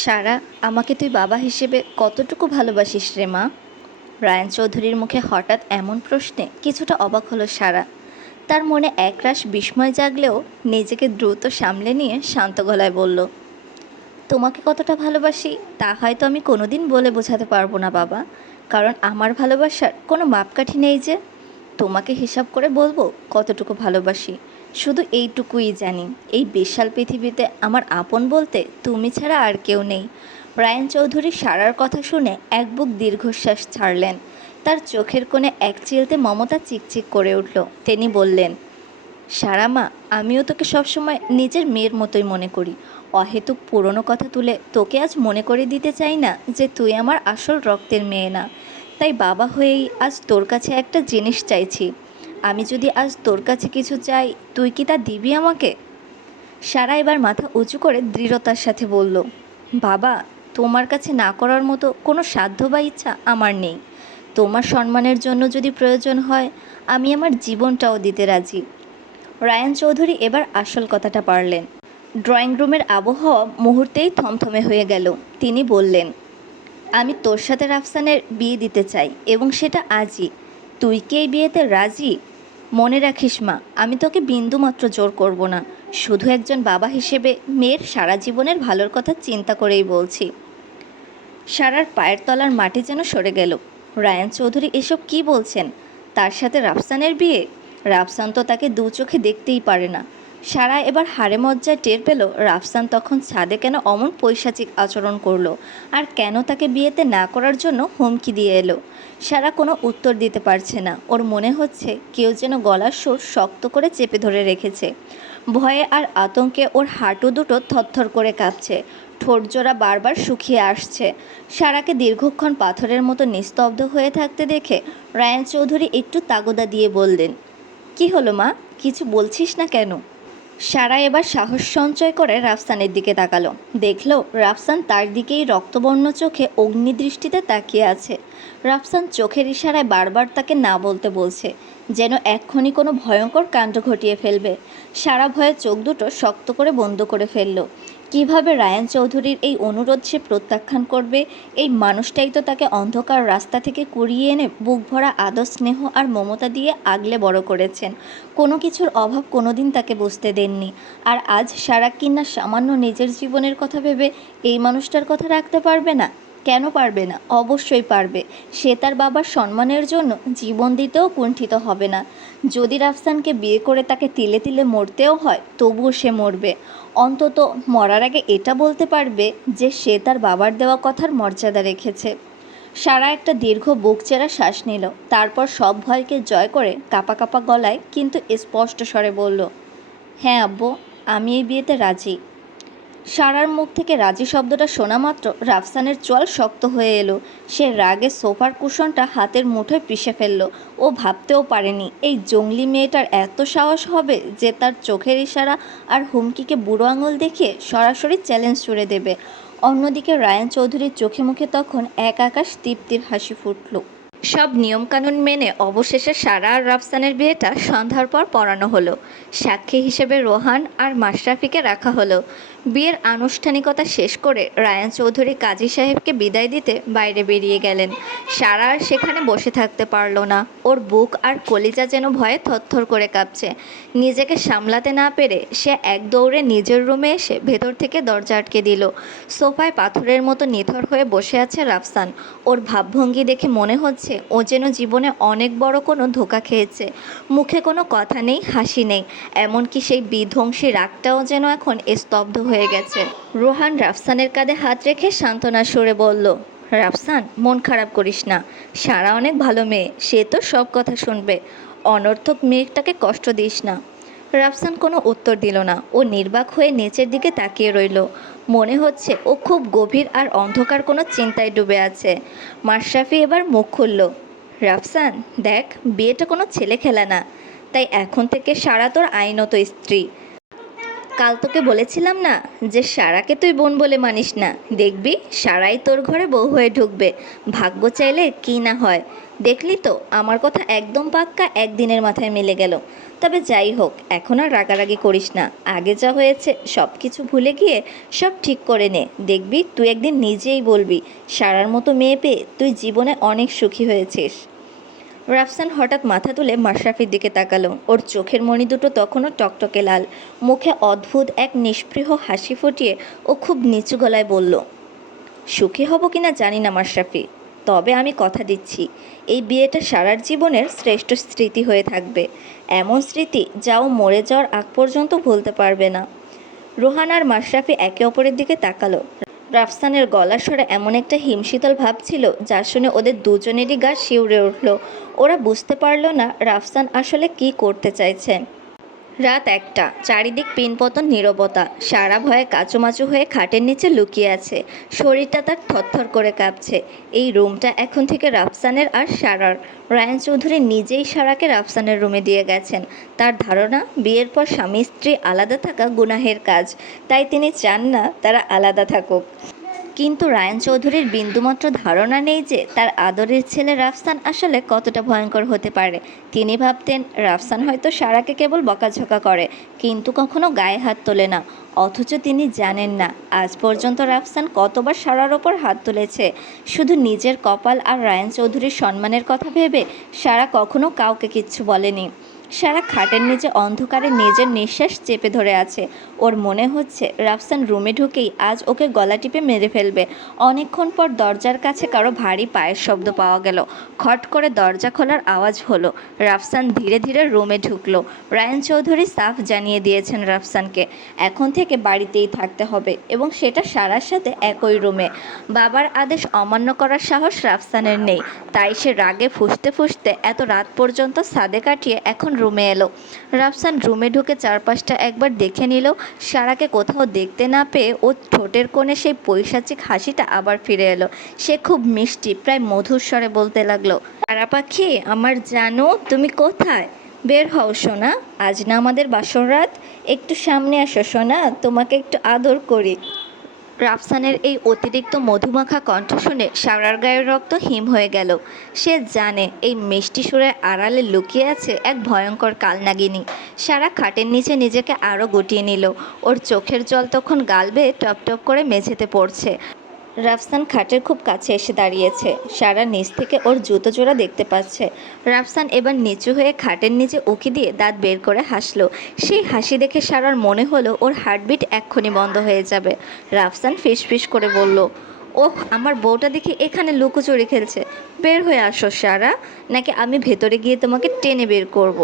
সারা, আমাকে তুই বাবা হিসেবে কতটুকু ভালোবাসিস রে মা? রায়ান চৌধুরীর মুখে হঠাৎ এমন প্রশ্নে কিছুটা অবাক হলো সারা। তার মনে একরাশ বিস্ময় জাগলেও নিজেকে দ্রুত সামলে নিয়ে শান্ত গলায় বলল, তোমাকে কতটা ভালোবাসি তা হয়তো আমি কোনোদিন বলে বোঝাতে পারবো না বাবা, কারণ আমার ভালোবাসার কোনো মাপকাঠি নেই যে। তোমাকে হিসাব করে বলবো কতটুকু ভালোবাসি, শুধু এইটুকুই জানি, এই বিশাল পৃথিবীতে আমার আপন বলতে তুমি ছাড়া আর কেউ নেই। রায়ান চৌধুরী সারার কথা শুনে এক বুক দীর্ঘশ্বাস ছাড়লেন। তার চোখের কোণে এক চিলতে মমতা চিকচিক করে উঠল। তিনি বললেন, সারা মা, আমিও তোকে সবসময় নিজের মেয়ের মতোই মনে করি। অহেতুক পুরনো কথা তুলে তোকে আজ মনে করে দিতে চাই না যে তুই আমার আসল রক্তের মেয়ে না। তাই বাবা হয়েই আজ তোর কাছে একটা জিনিস চাইছি। আমি যদি আজ তোর কাছে কিছু চাই, তুই কি তা দিবি আমাকে? সারা এবার মাথা উঁচু করে দৃঢ়তার সাথে বলল, বাবা, তোমার কাছে না করার মতো কোনো সাধ্য বা ইচ্ছা আমার নেই। তোমার সম্মানের জন্য যদি প্রয়োজন হয়, আমি আমার জীবনটাও দিতে রাজি। রায়ান চৌধুরী এবার আসল কথাটা পারলেন। ড্রয়িং রুমের আবহাওয়া মুহূর্তেই থমথমে হয়ে গেল। তিনি বললেন, আমি তোর সাথে রাফসানের বিয়ে দিতে চাই, এবং সেটা আজই। তুই কি এই বিয়েতে রাজি? মনে রাখিস মা, আমি তোকে বিন্দুমাত্র জোর করব না। শুধু একজন বাবা হিসেবে মেয়ের সারা জীবনের ভালোর কথা চিন্তা করেই বলছি। সারার পায়ের তলার মাটি যেন সরে গেল। রায়ান চৌধুরী এসব কি বলছেন? তার সাথে রাফসানের বিয়ে? রাফসান তো তাকে দু চোখে দেখতেই পারে না। সারা এবার হাড়ে মজ্জায় টের পেল রাফসান তখন ছাদে কেন অমন পৈশাচিক আচরণ করলো, আর কেন তাকে বিয়েতে না করার জন্য হুমকি দিয়ে এলো। সারা কোনো উত্তর দিতে পারছে না। ওর মনে হচ্ছে কেউ যেন গলার সুর শক্ত করে চেপে ধরে রেখেছে। ভয়ে আর আতঙ্কে ওর হাঁটু দুটো থরথর করে কাঁপছে, ঠোঁটজোড়া বারবার শুকিয়ে আসছে। সারাকে দীর্ঘক্ষণ পাথরের মতো নিস্তব্ধ হয়ে থাকতে দেখে রায়ান চৌধুরী একটু তাগদা দিয়ে বললেন, কি হলো মা, কিছু বলছিস না কেন? সারা এবার সাহস সঞ্চয় করে রাফসানের দিকে তাকালো। দেখলো রাফসান তার দিকেই রক্তবর্ণ চোখে অগ্নিদৃষ্টিতে তাকিয়ে আছে। রাফসান চোখের ইশারায় বারবার তাকে না বলতে বলছে, যেন এক্ষুনি কোনো ভয়ঙ্কর কাণ্ড ঘটিয়ে ফেলবে। সারা ভয়ে চোখ দুটো শক্ত করে বন্ধ করে ফেলল। কিভাবে রায়ান চৌধুরীর এই অনুরোধ সে প্রত্যাখ্যান করবে? এই মানুষটাই তো তাকে অন্ধকার রাস্তা থেকে কুড়িয়ে এনে বুক ভরা আদর, স্নেহ আর মমতা দিয়ে আগলে বড় করেছেন। কোনো কিছুর অভাব কোনোদিন তাকে বুঝতে দেননি। আর আজ সারা কিনা সামান্য নিজের জীবনের কথা ভেবে এই মানুষটার কথা রাখতে পারবে না? কেন পারবে না? অবশ্যই পারবে। সে তার বাবার সম্মানের জন্য জীবন দিতেও কুণ্ঠিত হবে না। যদি রাফসানকে বিয়ে করে তাকে তিলে তিলে মরতেও হয়, তবুও সে মরবে। অন্তত মরার আগে এটা বলতে পারবে যে সে তার বাবার দেওয়া কথার মর্যাদা রেখেছে। সারা একটা দীর্ঘ বুকচেরা শ্বাস নিল। তারপর সব ভয়কে জয় করে কাঁপা কাঁপা গলায় কিন্তু স্পষ্ট স্বরে বলল, হ্যাঁ আব্বু, আমি এই বিয়েতে রাজি। সারার মুখ থেকে রাজি শব্দটা শোনা মাত্র রাফসানের চোয়াল শক্ত হয়ে এলো। সে রাগে সোফার কুশনটা হাতের মুঠোয় পিষে ফেলল। ও ভাবতেও পারেনি এই জঙ্গলি মেয়েটার এত সাহস হবে যে তার চোখের ইশারা আর হুমকিকে বুড়ো আঙুল দেখিয়ে সরাসরি চ্যালেঞ্জ ছুড়ে দেবে। অন্যদিকে রায়ান চৌধুরীর চোখে মুখে তখন এক আকাশ তৃপ্তির হাসি ফুটল। সব নিয়মকানুন মেনে অবশেষে সারা আর রাফসানের বিয়েটা সন্ধ্যার পর পড়ানো হলো। সাক্ষী হিসেবে রোহান আর মাশরাফিকে রাখা হলো। বিয়ের আনুষ্ঠানিকতা শেষ করে রায়ান চৌধুরী কাজী সাহেবকে বিদায় দিতে বাইরে বেরিয়ে গেলেন। সারা আর সেখানে বসে থাকতে পারল না। ওর বুক আর কলিজা যেন ভয়ে থরথর করে কাঁপছে। নিজেকে সামলাতে না পেরে সে এক দৌড়ে নিজের রুমে এসে ভেতর থেকে দরজা আটকে দিল। সোফায় পাথরের মতো নিথর হয়ে বসে আছে রাফসান। ওর ভাবভঙ্গি দেখে মনে হচ্ছে ও যেন জীবনে অনেক বড় কোনো ধোঁকা খেয়েছে। মুখে কোনো কথা নেই, হাসি নেই, এমনকি সেই বিধ্বংসী রাগটাও যেন এখন স্তব্ধ হয়ে গেছে। রোহান রাফসানের কাঁধে হাত রেখে সান্ত্বনার সুরে বলল, রাফসান, মন খারাপ করিস না। সারা অনেক ভালো মেয়ে, সে তো সব কথা শুনবে। অনর্থক মেয়েটাকে কষ্ট দিস না। রাফসান কোনো উত্তর দিল না। ও নির্বাক হয়ে নিচের দিকে তাকিয়ে রইল। মনে হচ্ছে ও খুব গভীর আর অন্ধকার কোনো চিন্তায় ডুবে আছে। মাশরাফি এবার মুখ খুলল, রাফসান দেখ, বিয়েটা কোনো ছেলে খেলা না, তাই এখন থেকে সারা তোর আইনত স্ত্রী। কাল তোকে বলেছিলাম না যে সারাকে তুই বোন বলে মানিস না, দেখবি সারাই তোর ঘরে বউ হয়ে ঢুকবে। ভাগ্য চাইলে কি না হয়। দেখলি তো আমার কথা একদম পাক্কা একদিনের মাথায় মিলে গেল। তবে যাই হোক, এখন আর রাগারাগি করিস না, আগে যা হয়েছে সব কিছু ভুলে গিয়ে সব ঠিক করে নে। দেখবি তুই একদিন নিজেই বলবি সারার মতো মেয়ে পেয়ে তুই জীবনে অনেক সুখী হয়েছিস। রাফসান হঠাৎ মাথা তুলে মাশরাফির দিকে তাকালো। ওর চোখের মণি দুটো তখনও টকটকে লাল, মুখে অদ্ভুত এক নিস্পৃহ হাসি ফুটিয়ে ও খুব নিচু গলায় বলল, সুখী হব কিনা জানি না মাশরাফি, তবে আমি কথা দিচ্ছি এই বিয়েটা সারার জীবনের শ্রেষ্ঠ স্মৃতি হয়ে থাকবে। এমন স্মৃতি যা ও মরে যাওয়ার আগ পর্যন্ত ভুলতে পারবে না। রোহান আর মাশরাফি একে অপরের দিকে তাকালো। রাফসানের গলার স্বরে এমন একটা হিমশীতল ভাব ছিল যা শুনে ওদের দুজনেরই গা শিউরে উঠল। ওরা বুঝতে পারল না রাফসান আসলে কি করতে চাইছে। রাত 1টা, চারিদিক পিনপতন নীরবতা। সারা ভয়ে কাচুমাচু হয়ে খাটের নিচে লুকিয়ে আছে, শরীরটা তার থরথর করে কাঁপছে। এই রুমটা এখন থেকে রাফসানের আর সারার। রায়ান চৌধুরী নিজেই সারাকে রাফসানের রুমে দিয়ে গেছেন। তার ধারণা বিয়ের পর স্বামী স্ত্রী আলাদা থাকা গুনাহের কাজ, তাই তিনি চান না তারা আলাদা থাকুক। কিন্তু রায়ান চৌধুরীর বিন্দুমাত্র ধারণা নেই যে তার আদরের ছেলে রাফসান আসলে কতটা ভয়ঙ্কর হতে পারে। তিনি ভাবতেন রাফসান হয়তো সারাকে কেবল বকাঝকা করে, কিন্তু কখনো গায়ে হাত তোলে না। অথচ তিনি জানেন না আজ পর্যন্ত রাফসান কতবার সারার ওপর হাত তুলেছে। শুধু নিজের কপাল আর রায়ান চৌধুরীর সম্মানের কথা ভেবে সারা কখনো কাউকে কিচ্ছু বলেনি। সারা খাটের নিচে অন্ধকারে নিজের নিঃশ্বাস চেপে ধরে আছে। ওর মনে হচ্ছে রাফসান রুমে ঢুকেই আজ ওকে গলা টিপে মেরে ফেলবে। অনেকক্ষণ পর দরজার কাছে কারো ভারী পায়ের শব্দ পাওয়া গেল। খট করে দরজা খোলার আওয়াজ হলো। রাফসান ধীরে ধীরে রুমে ঢুকলো। রায়ান চৌধুরী সাফ জানিয়ে দিয়েছেন রাফসানকে এখন থেকে বাড়িতেই থাকতে হবে, এবং সেটা সারার সাথে একই রুমে। বাবার আদেশ অমান্য করার সাহস রাফসানের নেই, তাই সে রাগে ফুঁসতে ফুঁসতে এত রাত পর্যন্ত ছাদে কাটিয়ে এখন রুমে এলো। রাফসান রুমে ঢুকে চারপাশটা একবার দেখে নিল। সারাকে কোথাও দেখতে না পেয়ে ওর ঠোঁটের কোণে সেই পৈশাচিক হাসিটা আবার ফিরে এলো। সে খুব মিষ্টি, প্রায় মধুর স্বরে বলতে লাগলো, সারা পাখি আমার জানো তুমি কোথায়? বের হও সোনা, আজ না আমাদের বাসর রাত। একটু সামনে আসো সোনা, তোমাকে একটু আদর করি। রাফসানের এই অতিরিক্ত মধুমাখা কণ্ঠ শুনে সারার গায়ের রক্ত হিম হয়ে গেল। সে জানে এই মিষ্টি সুরের আড়ালে লুকিয়ে আছে এক ভয়ঙ্কর কালনাগিনী। সারা খাটের নিচে নিজেকে আরও গুটিয়ে নিল। ওর চোখের জল তখন গাল বেয়ে টপ টপ করে মেঝেতে পড়ছে। রাফসান খাটের খুব কাছে এসে দাঁড়িয়েছে। সারা নিচ থেকে ওর জুতো জোড়া দেখতে পাচ্ছে। রাফসান এবার নিচু হয়ে খাটের নিচে উঁকি দিয়ে দাঁত বের করে হাসলো। সেই হাসি দেখে সারার মনে হলো ওর হার্টবিট এক্ষুনি বন্ধ হয়ে যাবে। রাফসান ফিসফিস করে বলল, ওহ আমার বউটা দেখি এখানে লুকোচুরি খেলছে। বের হয়ে আসো সারা, নাকি আমি ভেতরে গিয়ে তোমাকে টেনে বের করব।